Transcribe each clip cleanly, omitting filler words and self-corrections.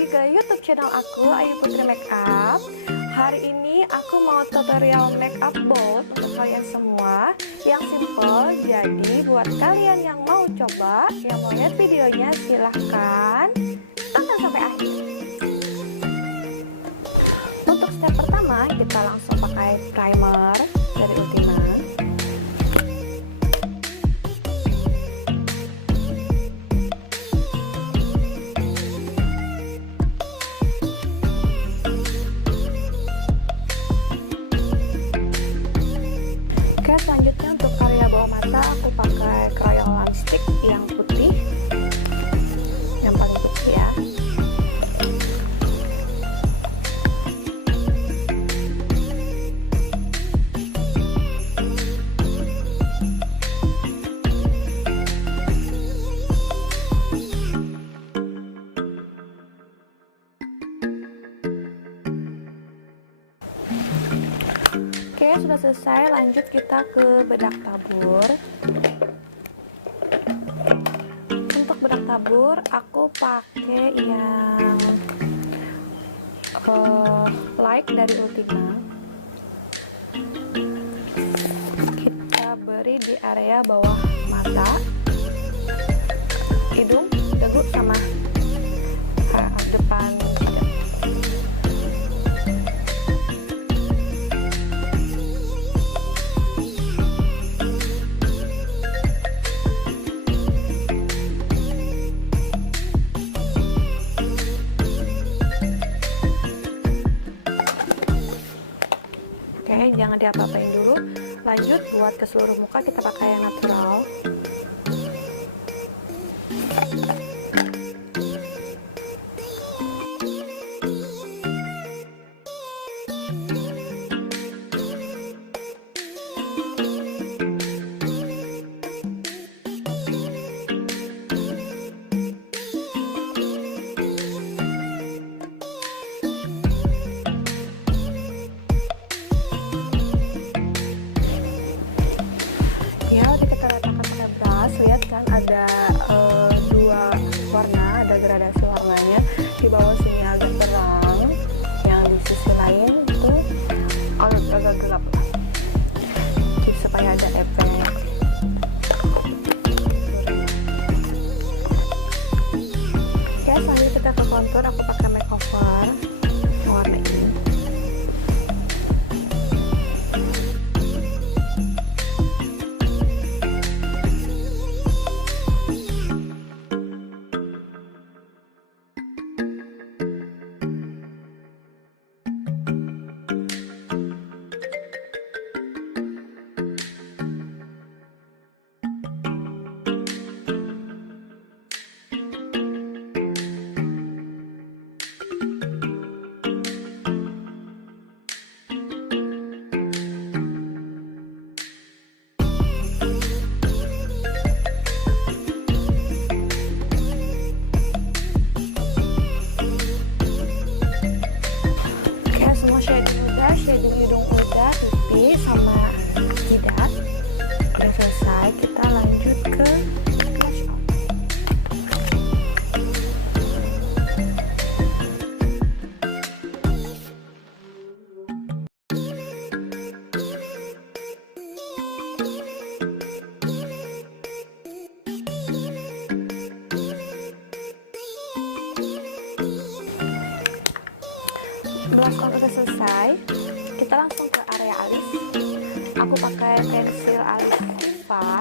lagi ke YouTube channel aku, Ayu Putri Makeup. Hari ini aku mau tutorial makeup bold untuk kalian semua yang simple. Jadi buat kalian yang mau coba, yang mau lihat videonya, silahkan tonton sampai akhir. Untuk step pertama, kita langsung pakai primer dari Ultima. Selanjutnya untuk area bawah mata aku pakai crayon lipstick yang putih, yang paling putih ya. Oke, sudah selesai. Lanjut kita ke bedak tabur. Untuk bedak tabur aku pakai yang light dari Ultima. Kita beri di area bawah mata, hidung, dagu, sama depan. Jangan diapa-apain dulu. Lanjut buat ke seluruh muka kita pakai yang natural. Ya, udah kita letakkan pakai brush. Lihat kan ada dua warna, ada gradasi warnanya. Di bawah sini agak terang, yang di sisi lain itu agak gelap. Jadi supaya ada efek. Oke, selanjutnya kita ke contour. Aku pakai makeover warna ini. Shading hidung udah, pipi sama jidat udah selesai. Kita lanjut ke blush on. Blush on udah selesai. Kita langsung ke area alis. Aku pakai pensil alis Viva.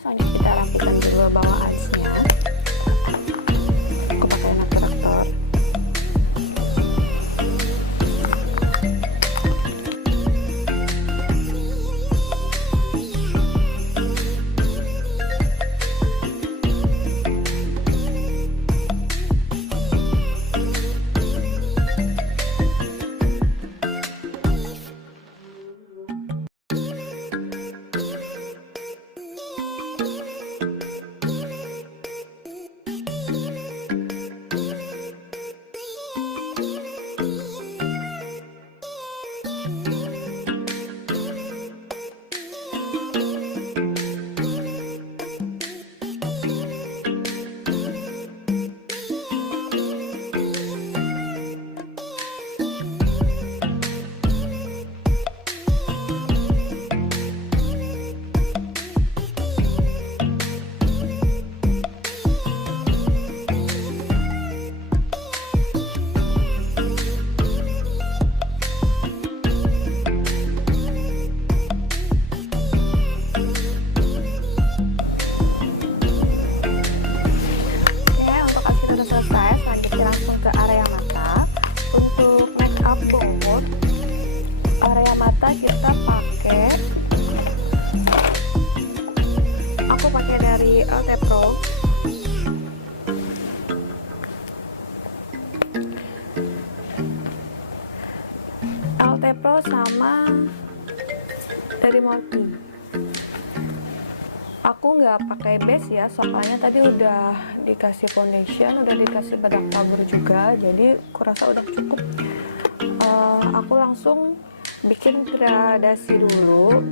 selanjutnya kita rapikan dulu bawah alisnya. Aku pakai nail traktor. Kita pakai, aku pakai dari LT Pro. LT Pro sama dari Morphe. Aku nggak pakai base ya, soalnya tadi udah dikasih foundation, udah dikasih bedak tabur juga, jadi kurasa udah cukup. Aku langsung bikin gradasi dulu,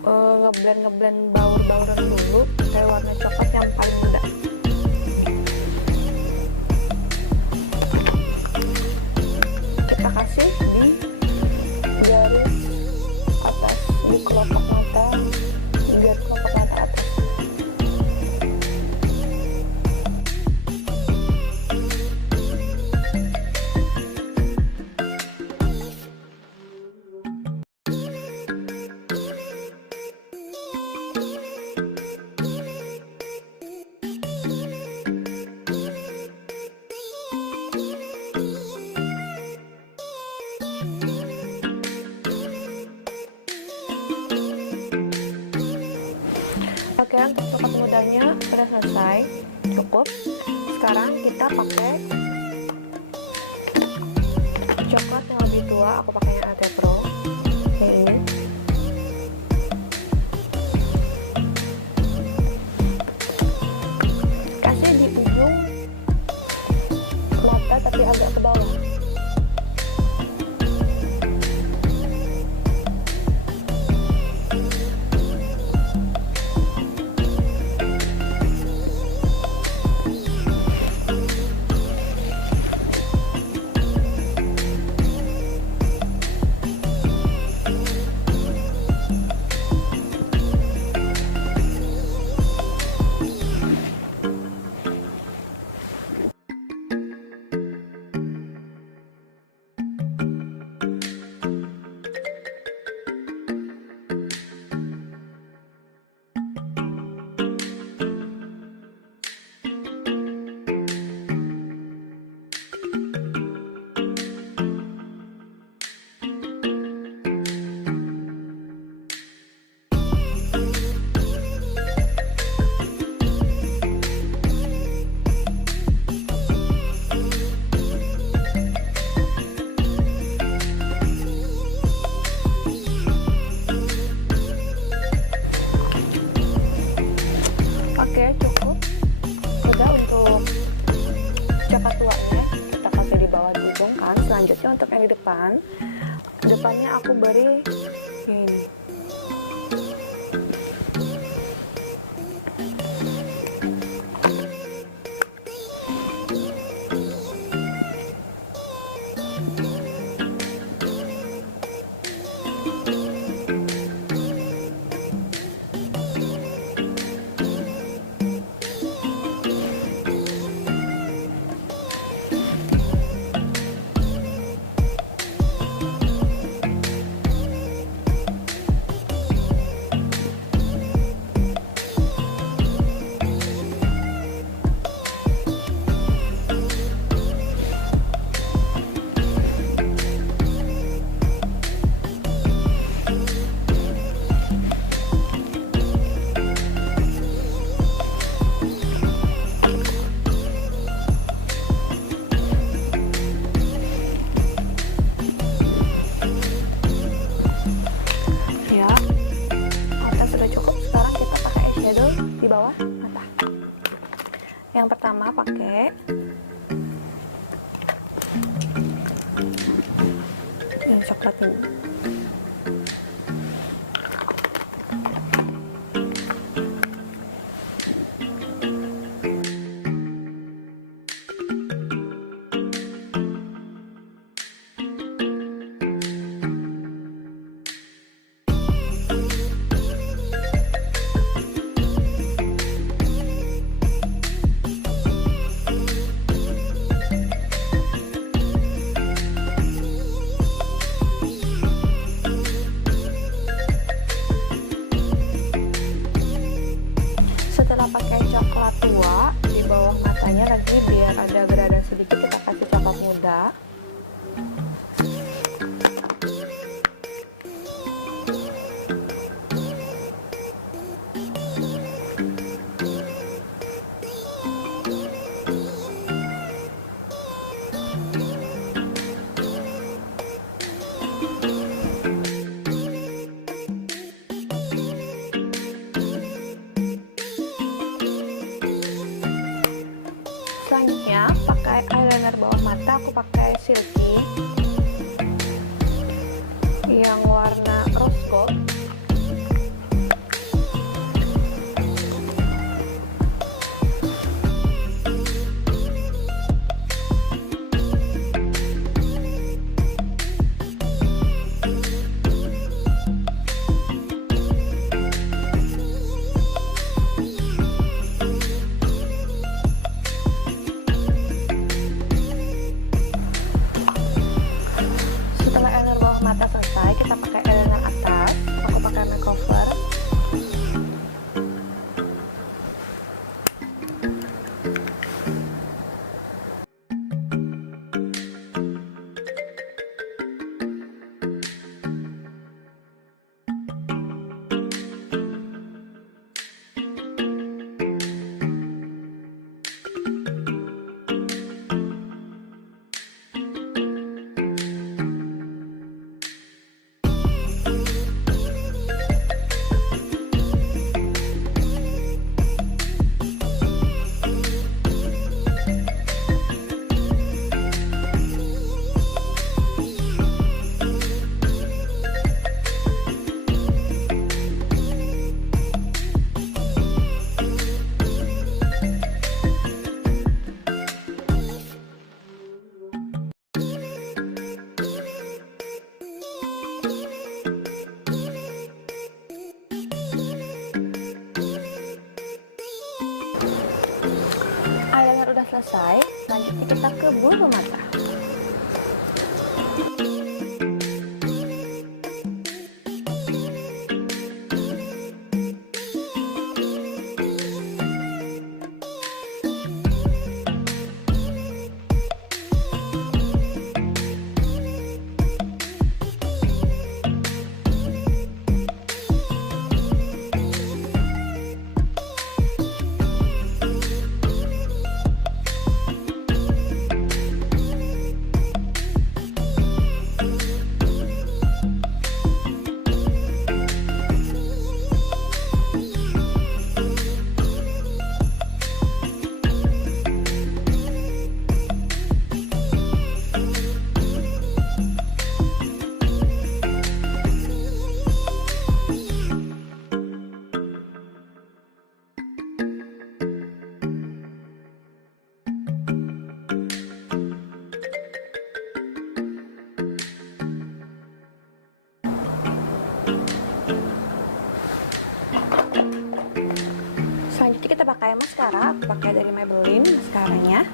ngeblend baur-bauran dulu kayak warna coklat yang paling muda. Kita kasih di garis atas, di kelopak mata, di garis kelopak mata atas. Oke, untuk coklat mudanya sudah selesai, cukup. Sekarang kita pakai coklat yang lebih tua, aku pakainya AT Pro kayak ini. Kasih di ujung mata tapi agak ke bawah. Oke, cukup. Udah untuk coklat tuanya kita kasih di bawah di ujung kan. Selanjutnya untuk yang di depannya aku beri ini. Yang pertama pakai yang coklat ini. Pakai coklat tua di bawah matanya lagi biar ada gradasi sedikit, kita kasih coklat muda. Selanjutnya pakai eyeliner bawah mata, aku pakai silky yang warna rose gold. Mata selesai, kita pakai eyeliner atas. Aku pakai makeover. Eyeliner udah selesai, selanjutnya kita ke bulu mata. Selanjutnya kita pakai maskara, aku pakai dari Maybelline maskaranya.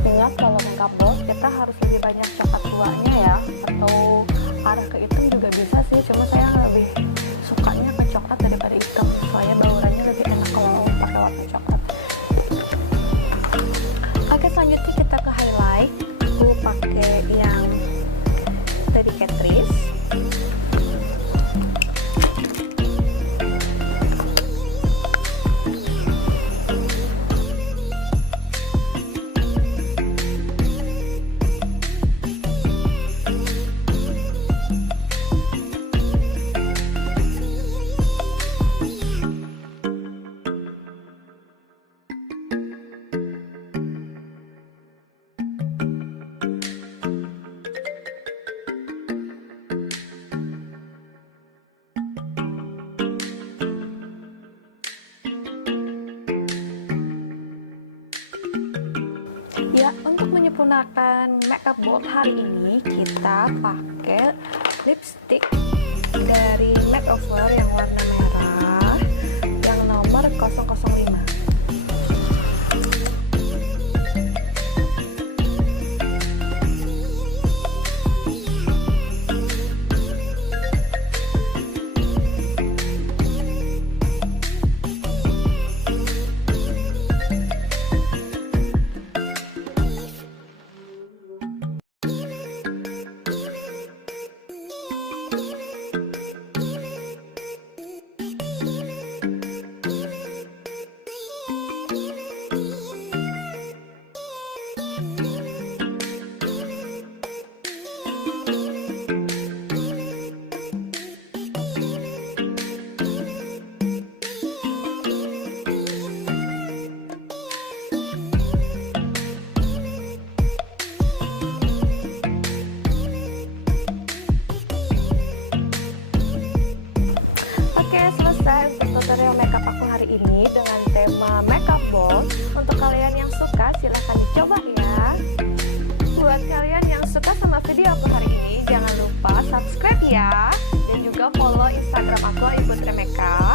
Ingat kalau makeup box kita harus lebih banyak coklat tuanya ya, atau arah ke hitam juga bisa sih, cuma saya lebih sukanya ke coklat daripada hitam, soalnya baurannya lebih enak kalau pakai warna coklat. Oke, selanjutnya kita ke highlight. Aku pakai yang dari Catrice. Ya, untuk menyempurnakan makeup box hari ini kita pakai lipstick dari makeover yang warna merah yang nomor 005. Selesai untuk tutorial makeup aku hari ini dengan tema makeup box. Untuk kalian yang suka silahkan dicoba ya. Buat kalian yang suka sama video aku hari ini, jangan lupa subscribe ya, dan juga follow Instagram aku @ibu_makeup.